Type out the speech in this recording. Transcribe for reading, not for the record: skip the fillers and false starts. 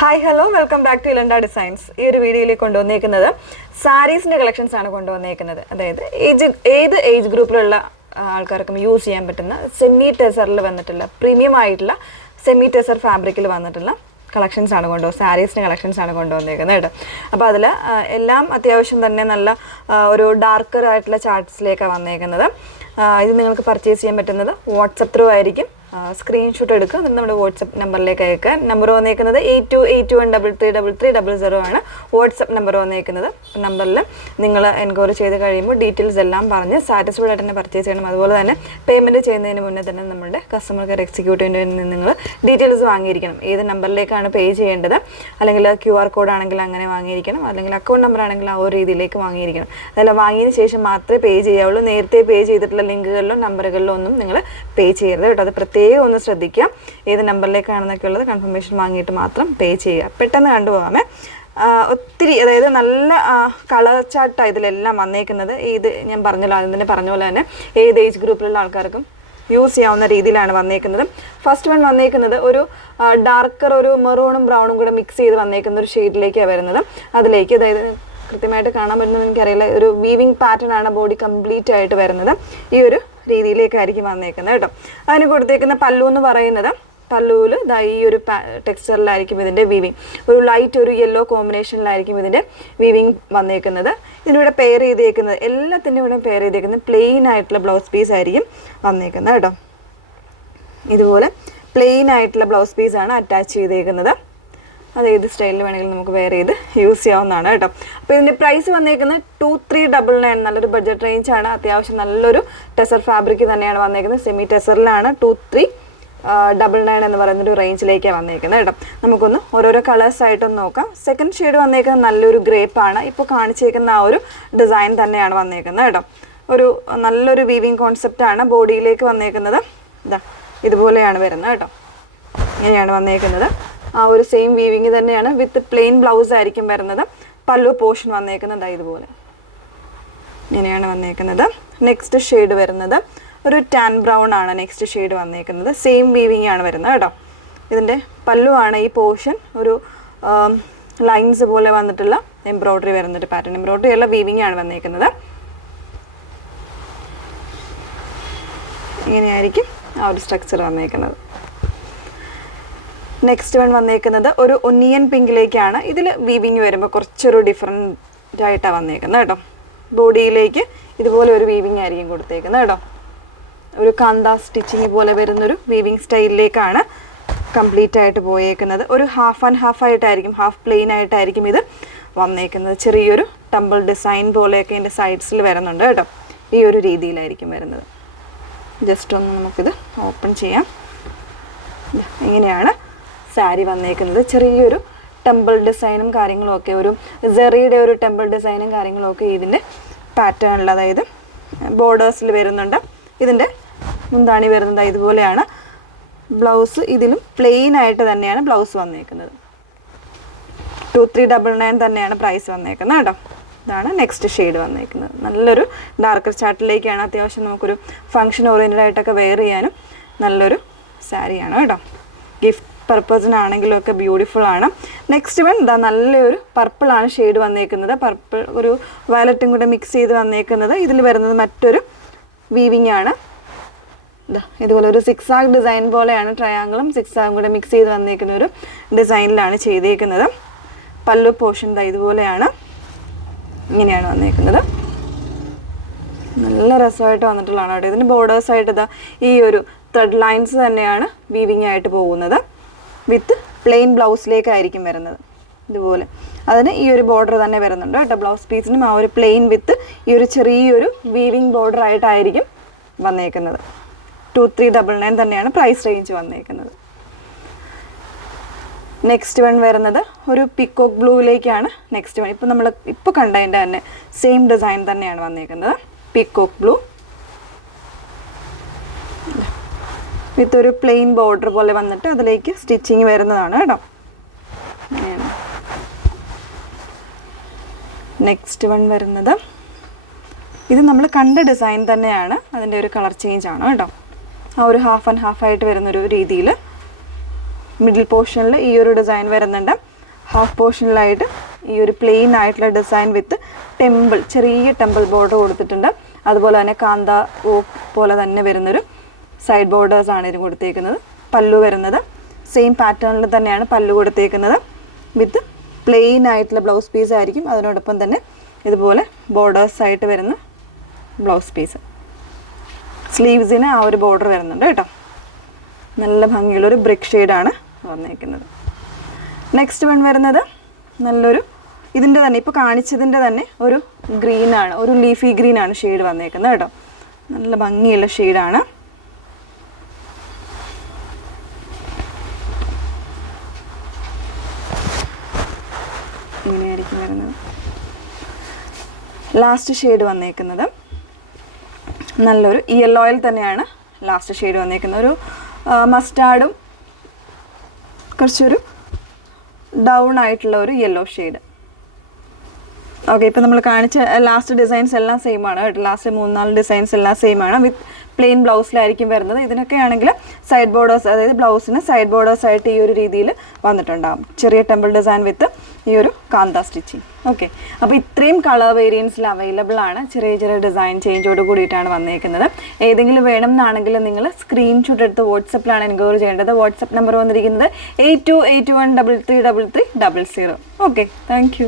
Hi hello welcome back to Ilanda designs. ഈ ഒരു വീഡിയോയിലേക്ക് കൊണ്ടുവന്നേക്കുന്നത് സാരീസിൻ്റെ കളക്ഷൻസ് ആണ് കൊണ്ടുവന്നേക്കുന്നത്. അതായത് ഏത് ഏജ് ഗ്രൂപ്പിലുള്ള ആൾക്കാർക്കും യൂസ് ചെയ്യാൻ പറ്റുന്ന സെമി ടെസറിൽ വന്നിട്ടുള്ള പ്രീമിയം ആയിട്ടുള്ള സെമി ടെസർ ഫാബ്രിക്കിൽ വന്നിട്ടുള്ള കളക്ഷൻസ് ആണ് സാരീസിൻ്റെ കളക്ഷൻസ് ആണ് കൊണ്ടുവന്നേക്കുന്നത് കേട്ടോ. അപ്പോൾ അതിൽ എല്ലാം അത്യാവശ്യം തന്നെ നല്ല ഒരു ഡാർക്കർ ആയിട്ടുള്ള ചാർട്ട്സിലേക്കാണ് വന്നേക്കുന്നത്. ഇത് നിങ്ങൾക്ക് പർച്ചേസ് ചെയ്യാൻ പറ്റുന്നത് വാട്സപ്പ് ത്രൂ ആയിരിക്കും. സ്ക്രീൻഷോട്ട് എടുക്കുക, എന്നിട്ട് നമ്മുടെ വാട്സപ്പ് നമ്പറിലേക്ക് അയക്കുക. നമ്പർ വന്നേക്കുന്നത് 8281333300 ആണ് വാട്സപ്പ് നമ്പർ വന്നേക്കുന്നത്. നമ്പറിൽ നിങ്ങൾ എൻക്വയറി ചെയ്ത് കഴിയുമ്പോൾ ഡീറ്റെയിൽസ് എല്ലാം പറഞ്ഞ് സാറ്റിസ്ഫൈഡ് ആയിട്ട് തന്നെ പർച്ചേസ് ചെയ്യണം. അതുപോലെ തന്നെ പേയ്മെൻറ്റ് ചെയ്യുന്നതിന് മുന്നേ തന്നെ നമ്മുടെ കസ്റ്റമർ കെയർ എക്സിക്യൂട്ടീവിൻ്റെ നിന്ന് നിങ്ങൾ ഡീറ്റെയിൽസ് വാങ്ങിയിരിക്കണം. ഏത് നമ്പറിലേക്കാണ് പേ ചെയ്യേണ്ടത്, അല്ലെങ്കിൽ QR കോഡ് ആണെങ്കിൽ അങ്ങനെ വാങ്ങിയിരിക്കണം, അല്ലെങ്കിൽ അക്കൗണ്ട് നമ്പർ ആണെങ്കിൽ ആ ഒരു രീതിയിലേക്ക് വാങ്ങിയിരിക്കണം. അതെല്ലാം വാങ്ങിയതിന് ശേഷം മാത്രമേ പേ ചെയ്യാവുള്ളൂ. നേരത്തെ പേ ചെയ്തിട്ടുള്ള ലിങ്കുകളിലോ നമ്പറുകളിലോ ഒന്നും നിങ്ങൾ പേ ചെയ്യരുത് കേട്ടോ. അത് പ്രത്യേകം ഒന്ന് ശ്രദ്ധിക്കുക. ഏത് നമ്പറിലേക്കാണെന്നൊക്കെ ഉള്ളത് കൺഫർമേഷൻ വാങ്ങിയിട്ട് മാത്രം പേ ചെയ്യുക. പെട്ടെന്ന് കണ്ടുപോകാമേ. ഒത്തിരി, അതായത് നല്ല കളർ ചാർട്ടാണ് ഇതിലെല്ലാം വന്നേക്കുന്നത്. ഇത് ഞാൻ പറഞ്ഞല്ലോ, ആദ്യം തന്നെ പറഞ്ഞ പോലെ തന്നെ ഏത് ഏജ് ഗ്രൂപ്പിലുള്ള ആൾക്കാർക്കും യൂസ് ചെയ്യാവുന്ന രീതിയിലാണ് വന്നേക്കുന്നത്. ഫസ്റ്റ് വൺ വന്നേക്കുന്നത് ഒരു ഡാർക്കർ, ഒരു മെറൂണും ബ്രൗണും കൂടെ മിക്സ് ചെയ്ത് വന്നേക്കുന്ന ഒരു ഷെയ്ഡിലേക്കാണ് വരുന്നത്. അതിലേക്ക്, അതായത് കൃത്യമായിട്ട് കാണാൻ പറ്റുന്നത് എനിക്കറിയില്ല, ഒരു വീവിങ് പാറ്റേൺ ആണ് ബോഡി കംപ്ലീറ്റ് ആയിട്ട് വരുന്നത്. ഈ ഒരു രീതിയിലേക്കായിരിക്കും വന്നേക്കുന്നത് കേട്ടോ. അതിന് കൊടുത്തേക്കുന്ന പല്ലു എന്ന് പറയുന്നത്, പല്ലുവിൽ ഈ ഒരു ടെക്സ്ചറിലായിരിക്കും ഇതിൻ്റെ വീവിങ്. ഒരു ലൈറ്റ് ഒരു യെല്ലോ കോമ്പിനേഷനിലായിരിക്കും ഇതിൻ്റെ വീവിങ് വന്നേക്കുന്നത്. ഇതിനിവിടെ പെയർ ചെയ്തേക്കുന്നത്, എല്ലാത്തിൻ്റെ ഇവിടെ പെയർ ചെയ്തേക്കുന്നത് പ്ലെയിൻ ആയിട്ടുള്ള ബ്ലൗസ് പീസ് ആയിരിക്കും വന്നേക്കുന്നത് കേട്ടോ. ഇതുപോലെ പ്ലെയിൻ ആയിട്ടുള്ള ബ്ലൗസ് പീസാണ് അറ്റാച്ച് ചെയ്തേക്കുന്നത്. അത് ഏത് സ്റ്റൈലിൽ വേണമെങ്കിലും നമുക്ക് വെയർ ചെയ്ത് യൂസ് ചെയ്യാവുന്നതാണ് കേട്ടോ. അപ്പോൾ ഇതിൻ്റെ പ്രൈസ് വന്നേക്കുന്നത് 2399. നല്ലൊരു ബഡ്ജറ്റ് റേഞ്ചാണ്. അത്യാവശ്യം നല്ലൊരു ടെസർ ഫാബ്രിക് തന്നെയാണ് വന്നേക്കുന്നത്. സെമി ടെസറിലാണ് 2399 എന്ന് പറയുന്നൊരു റേഞ്ചിലേക്കാണ് വന്നേക്കുന്നത് കേട്ടോ. നമുക്കൊന്ന് ഓരോരോ കളേഴ്സായിട്ടൊന്ന് നോക്കാം. സെക്കൻഡ് ഷെയ്ഡ് വന്നേക്കുന്നത് നല്ലൊരു ഗ്രേപ്പാണ്. ഇപ്പോൾ കാണിച്ചേക്കുന്ന ആ ഒരു ഡിസൈൻ തന്നെയാണ് വന്നേക്കുന്നത് കേട്ടോ. ഒരു നല്ലൊരു വീവിങ് കോൺസെപ്റ്റാണ് ബോഡിയിലേക്ക് വന്നേക്കുന്നത്. ഇതുപോലെയാണ് വരുന്നത് കേട്ടോ. ഇങ്ങനെയാണ് വന്നേക്കുന്നത്. ആ ഒരു സെയിം വീവിങ് തന്നെയാണ്, വിത്ത് പ്ലെയിൻ ബ്ലൗസ് ആയിരിക്കും വരുന്നത്. പല്ലു പോർഷൻ വന്നേക്കുന്നത് ഇതുപോലെ ഇങ്ങനെയാണ് വന്നേക്കുന്നത്. നെക്സ്റ്റ് ഷെയ്ഡ് വരുന്നത് ഒരു ടാൻ ബ്രൗൺ ആണ്. നെക്സ്റ്റ് ഷെയ്ഡ് വന്നേക്കുന്നത് സെയിം വീവിങ് ആണ് വരുന്നത് കേട്ടോ. ഇതിൻ്റെ പല്ലു ആണ് ഈ പോർഷൻ. ഒരു ലൈൻസ് പോലെ വന്നിട്ടുള്ള എംബ്രോയ്ഡറി വരുന്നൊരു പാറ്റേൺ. എംബ്രോയ്ഡറി അല്ല, വീവിങ് ആണ് വന്നേക്കുന്നത്. ഇങ്ങനെയായിരിക്കും ആ ഒരു സ്ട്രക്ചർ വന്നേക്കുന്നത്. നെക്സ്റ്റ് വൺ വന്നേക്കുന്നത് ഒരു ഒനിയൻ പിങ്കിലേക്കാണ്. ഇതിൽ വീവിങ് വരുമ്പോൾ കുറച്ചൊരു ഡിഫറെൻ്റ് ആയിട്ടാണ് വന്നേക്കുന്നത് കേട്ടോ. ബോഡിയിലേക്ക് ഇതുപോലെ ഒരു വീവിങ് ആയിരിക്കും കൊടുത്തേക്കുന്നത് കേട്ടോ. ഒരു കാന്ത സ്റ്റിച്ചിങ് പോലെ വരുന്നൊരു വീവിങ് സ്റ്റൈലിലേക്കാണ് കംപ്ലീറ്റ് ആയിട്ട് പോയേക്കുന്നത്. ഒരു ഹാഫ് ആൻഡ് ഹാഫ് ആയിട്ടായിരിക്കും, ഹാഫ് പ്ലെയിൻ ആയിട്ടായിരിക്കും ഇത് വന്നേക്കുന്നത്. ചെറിയൊരു ടംബിൾ ഡിസൈൻ പോലെയൊക്കെ ഇതിൻ്റെ സൈഡ്സിൽ വരുന്നുണ്ട് കേട്ടോ. ഈ ഒരു രീതിയിലായിരിക്കും വരുന്നത്. ജസ്റ്റ് ഒന്ന് നമുക്കിത് ഓപ്പൺ ചെയ്യാം. ഇങ്ങനെയാണ് സാരി വന്നേക്കുന്നത്. ചെറിയൊരു ടെമ്പിൾ ഡിസൈനും കാര്യങ്ങളും ഒക്കെ, ഒരു സെറിയുടെ ഒരു ടെമ്പിൾ ഡിസൈനും കാര്യങ്ങളും ഒക്കെ ഇതിൻ്റെ പാറ്റേണിൽ, അതായത് ബോർഡേഴ്സിൽ വരുന്നുണ്ട്. ഇതിൻ്റെ മുന്താണി വരുന്നത് ഇതുപോലെയാണ്. ബ്ലൗസ് ഇതിലും പ്ലെയിൻ ആയിട്ട് തന്നെയാണ് ബ്ലൗസ് വന്നേക്കുന്നത്. 2399 തന്നെയാണ് പ്രൈസ് വന്നേക്കുന്നത് കേട്ടോ. ഇതാണ് നെക്സ്റ്റ് ഷെയ്ഡ് വന്നേക്കുന്നത്. നല്ലൊരു ഡാർക്കർ ചാർട്ടിലേക്കാണ്. അത്യാവശ്യം നമുക്കൊരു ഫങ്ഷൻ ഓറിയൻറ്റഡ് ആയിട്ടൊക്കെ വെയർ ചെയ്യാനും നല്ലൊരു സാരിയാണ് കേട്ടോ. ഗിഫ്റ്റ് പർപ്പസിനാണെങ്കിലും ഒക്കെ ബ്യൂട്ടിഫുൾ ആണ്. നെക്സ്റ്റ് വൺ നല്ലൊരു പർപ്പിളാണ് ഷെയ്ഡ് വന്നേക്കുന്നത്. പർപ്പിൾ ഒരു വയലറ്റും കൂടെ മിക്സ് ചെയ്ത് വന്നേക്കുന്നത്. ഇതിൽ വരുന്നത് മറ്റൊരു വീവിങ് ആണ്. ഇതുപോലെ ഒരു സിക്സാഗ് ഡിസൈൻ പോലെയാണ്, ട്രയാങ്കിളും സിക്സാഗും കൂടെ മിക്സ് ചെയ്ത് വന്നേക്കുന്ന ഒരു ഡിസൈനിലാണ് ചെയ്തേക്കുന്നത്. പല്ലു പോർഷൻ ഇതുപോലെയാണ്, ഇങ്ങനെയാണ് വന്നേക്കുന്നത്. നല്ല രസമായിട്ട് വന്നിട്ടുള്ളതാണ് കേട്ടോ. ഇതിന് ബോർഡേഴ്സായിട്ട് ഈ ഒരു ത്രെഡ് ലൈൻസ് തന്നെയാണ് വീവിങ് ആയിട്ട് പോകുന്നത്. വിത്ത് പ്ലെയിൻ ബ്ലൗസിലേക്കായിരിക്കും വരുന്നത് ഇതുപോലെ. അതിന് ഈ ഒരു ബോർഡർ തന്നെ വരുന്നുണ്ട് കേട്ടോ. ബ്ലൗസ് പീസിനും ആ ഒരു പ്ലെയിൻ വിത്ത് ഈ ഒരു ചെറിയൊരു വീവിങ് ബോർഡർ ആയിട്ടായിരിക്കും വന്നേക്കുന്നത്. 2399 തന്നെയാണ് പ്രൈസ് റേഞ്ച് വന്നേക്കുന്നത്. നെക്സ്റ്റ് വൺ വരുന്നത് ഒരു പിക്കോക്ക് ബ്ലൂവിലേക്കാണ്. നെക്സ്റ്റ് വൺ ഇപ്പോൾ നമ്മൾ ഇപ്പോൾ കണ്ടതിൻ്റെ തന്നെ സെയിം ഡിസൈൻ തന്നെയാണ് വന്നേക്കുന്നത്. പിക്കോക്ക് ബ്ലൂ വിത്ത് ഒരു പ്ലെയിൻ ബോർഡർ പോലെ വന്നിട്ട് അതിലേക്ക് സ്റ്റിച്ചിങ് വരുന്നതാണ് കേട്ടോ. നെക്സ്റ്റ് വൺ വരുന്നത് ഇത് നമ്മൾ കണ്ട ഡിസൈൻ തന്നെയാണ്, അതിൻ്റെ ഒരു കളർ ചേഞ്ച് ആണ് കേട്ടോ. ആ ഒരു ഹാഫ് ആൻഡ് ഹാഫ് ആയിട്ട് വരുന്നൊരു രീതിയിൽ മിഡിൽ പോർഷനിൽ ഈ ഒരു ഡിസൈൻ വരുന്നുണ്ട്. ഹാഫ് പോർഷനിലായിട്ട് ഈ ഒരു പ്ലെയിൻ ആയിട്ടുള്ള ഡിസൈൻ വിത്ത് ടെമ്പിൾ, ചെറിയ ടെമ്പിൾ ബോർഡർ കൊടുത്തിട്ടുണ്ട്. അതുപോലെ തന്നെ കാന്ത പോലെ തന്നെ വരുന്നൊരു സൈഡ് ബോർഡേഴ്സാണ് ഇത് കൊടുത്തേക്കുന്നത്. പല്ലു വരുന്നത് സെയിം പാറ്റേണിൽ തന്നെയാണ് പല്ലു കൊടുത്തേക്കുന്നത്. വിത്ത് പ്ലെയിൻ ആയിട്ടുള്ള ബ്ലൗസ് പീസ് ആയിരിക്കും. അതിനോടൊപ്പം തന്നെ ഇതുപോലെ ബോർഡേഴ്സ് ആയിട്ട് വരുന്ന ബ്ലൗസ് പീസ്. സ്ലീവ്സിന് ആ ഒരു ബോർഡർ വരുന്നുണ്ട് കേട്ടോ. നല്ല ഭംഗിയുള്ളൊരു ബ്രിക്ക് ഷെയ്ഡാണ് വന്നേക്കുന്നത്. നെക്സ്റ്റ് വൺ വരുന്നത് നല്ലൊരു ഇതിൻ്റെ തന്നെ ഇപ്പോൾ കാണിച്ചതിൻ്റെ തന്നെ ഒരു ഗ്രീനാണ്, ഒരു ലീഫി ഗ്രീനാണ് ഷെയ്ഡ് വന്നേക്കുന്നത് കേട്ടോ. നല്ല ഭംഗിയുള്ള ഷെയ്ഡാണ്. ഇങ്ങനെയായിരിക്കും വരുന്നത്. ലാസ്റ്റ് ഷെയ്ഡ് വന്നേക്കുന്നത് നല്ലൊരു യെല്ലോയിൽ തന്നെയാണ് ലാസ്റ്റ് ഷെയ്ഡ് വന്നേക്കുന്നത്. ഒരു മസ്റ്റാർഡും കുറച്ചൊരു ഡൗൺ ആയിട്ടുള്ള ഒരു യെല്ലോ ഷെയ്ഡ്. ഓക്കെ, ഇപ്പോൾ നമ്മൾ കാണിച്ച ലാസ്റ്റ് ഡിസൈൻസ് എല്ലാം സെയിം ആണ് കേട്ടോ. ലാസ്റ്റ് 3-4 ഡിസൈൻസ് എല്ലാം സെയിം ആണ്. വിത്ത് പ്ലെയിൻ ബ്ലൗസിലായിരിക്കും വരുന്നത്. ഇതിനൊക്കെ ആണെങ്കിൽ സൈഡ് ബോർഡേഴ്സ്, അതായത് ബ്ലൗസിന് സൈഡ് ബോർഡേഴ്സ് ആയിട്ട് ഈ ഒരു രീതിയിൽ വന്നിട്ടുണ്ടാകും. ചെറിയ ടെമ്പിൾ ഡിസൈൻ വിത്ത് ഈ ഒരു കാന്ത സ്റ്റിച്ചിങ്. ഓക്കെ, അപ്പോൾ ഇത്രയും കളർ വേരിയൻസിൽ അവൈലബിൾ ആണ്. ചെറിയ ചെറിയ ഡിസൈൻ ചേഞ്ചോട് കൂടിയിട്ടാണ് വന്നേക്കുന്നത്. ഏതെങ്കിലും വേണം എന്നാണെങ്കിൽ നിങ്ങൾ സ്ക്രീൻഷോട്ട് എടുത്ത് വാട്സപ്പിലാണ് എൻക്വയറി ചെയ്യേണ്ടത്. വാട്സപ്പ് നമ്പർ വന്നിരിക്കുന്നത് 8281333300. Okay, thank you.